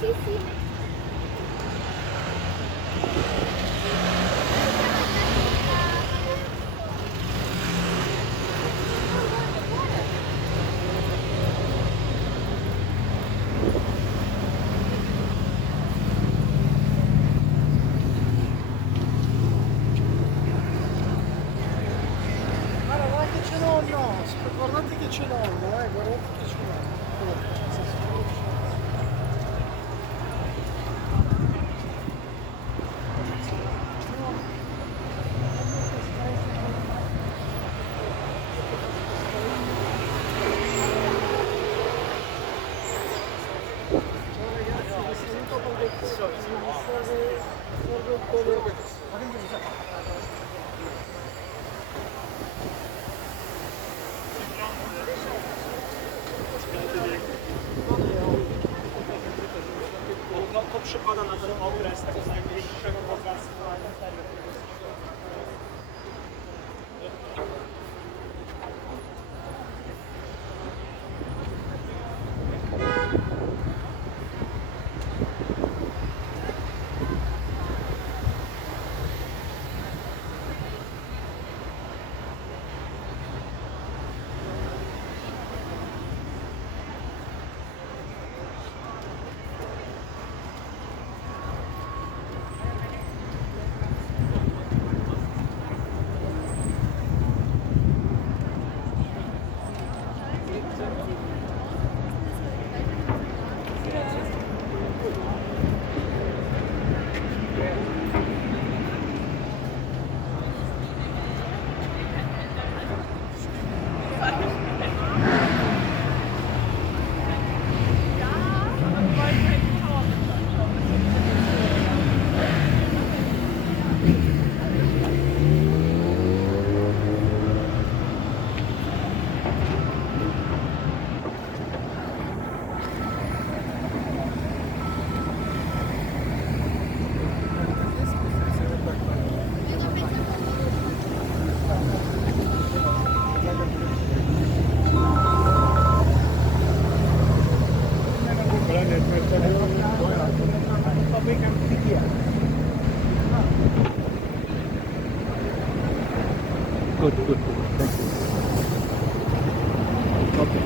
Sì, sì. Guarda che ce l'ho, no, guardate che ce l'ho, guardate che ce l'ho. Ciao ragazzi, vi saluto perché serve un po' To przypada na ten okres tego najmniejszego bogactwa. Good, good, good. Thank you. Okay.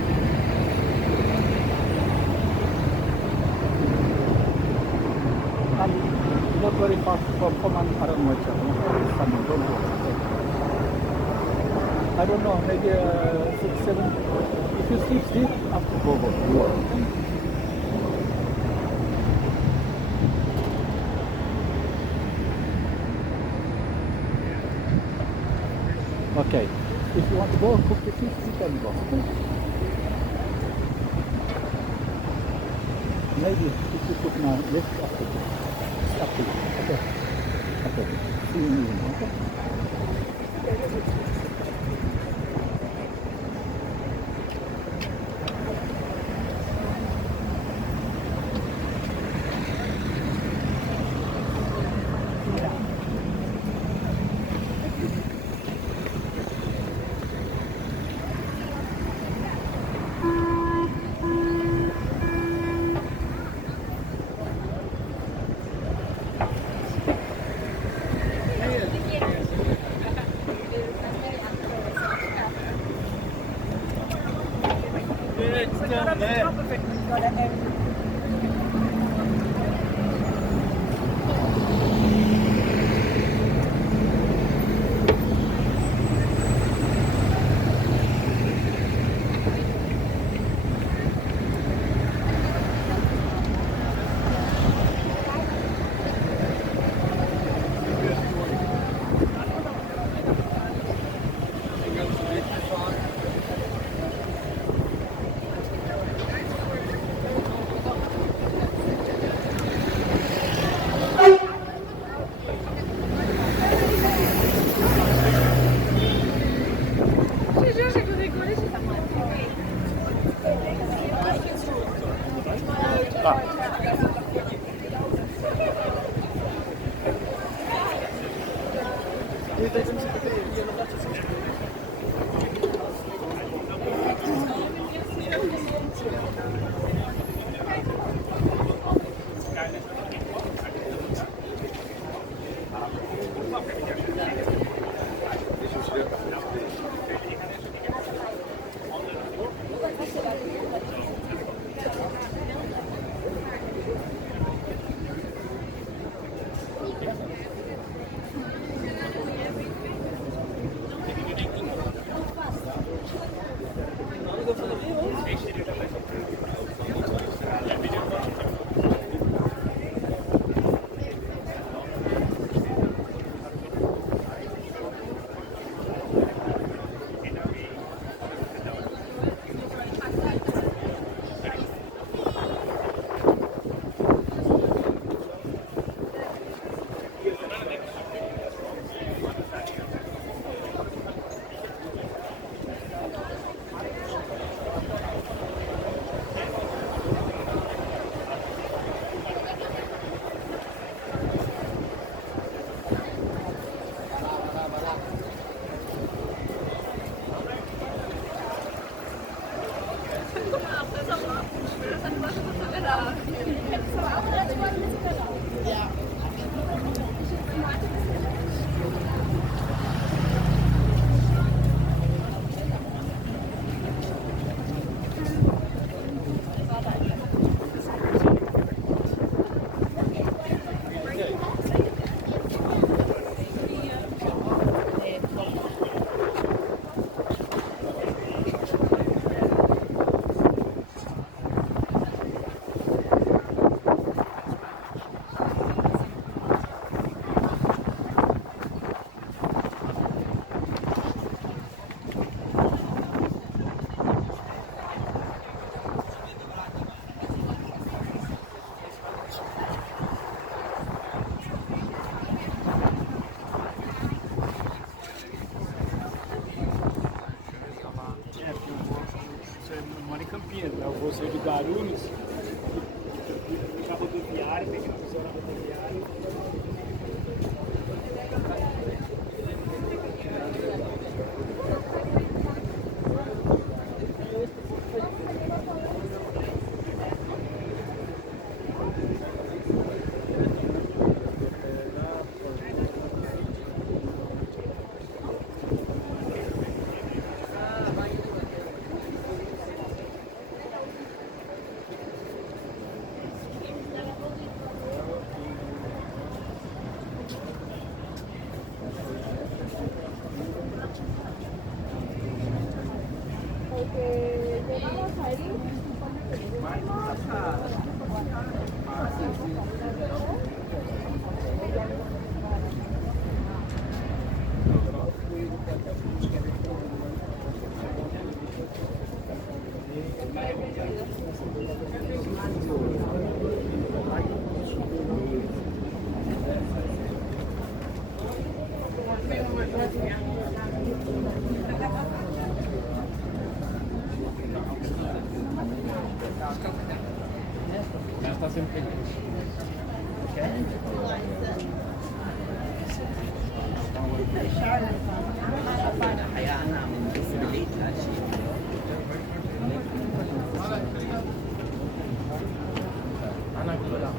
And not very fast for command around myself. Don't go. I don't know, maybe 6, 7. If you sleep, sleep. After go. Okay. If you want to go, cook the fish, you can go. Okay? Maybe if you cook now, yes, after this. Up to you. Okay. Okay. See you in the evening. Okay. It's still there. É, porque eu vou. Você mora em Campinas, né? Eu vou sair de Guarulhos, ficar rodoviário, peguei uma visão na rodoviária. Ela está sempre aqui. Hayaan namin facilitate na siya. Anak ko lang.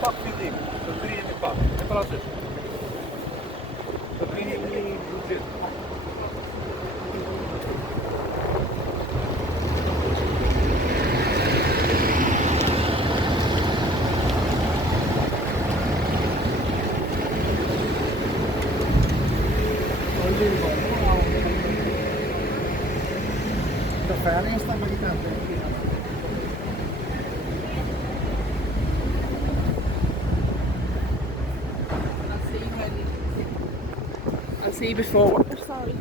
Pak Philippe, dat 3 in de pak. En praat het. Dat 3 in de budget. Caffè ne sta meditando. I'll see you before. Sorry.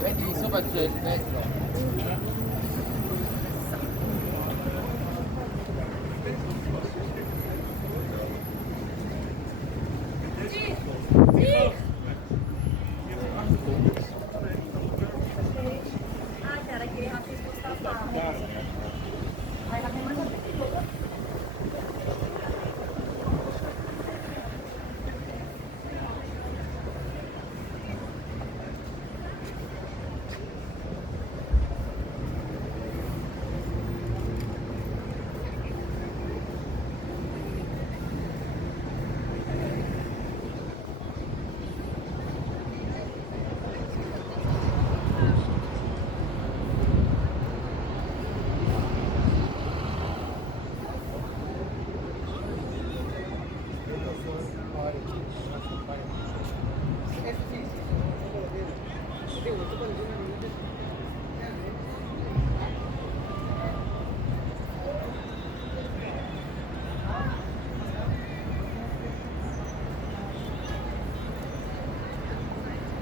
Vedi sopra c'è il mezzo.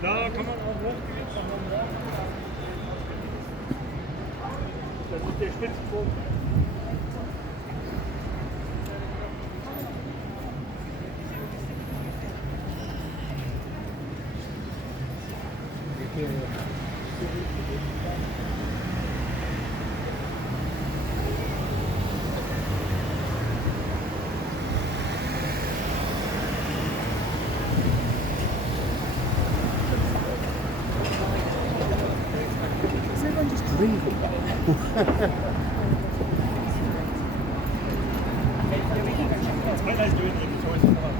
Da kann man auch hochgehen. Das ist der Spitzpunkt. Everyone just breathing. That's doing it.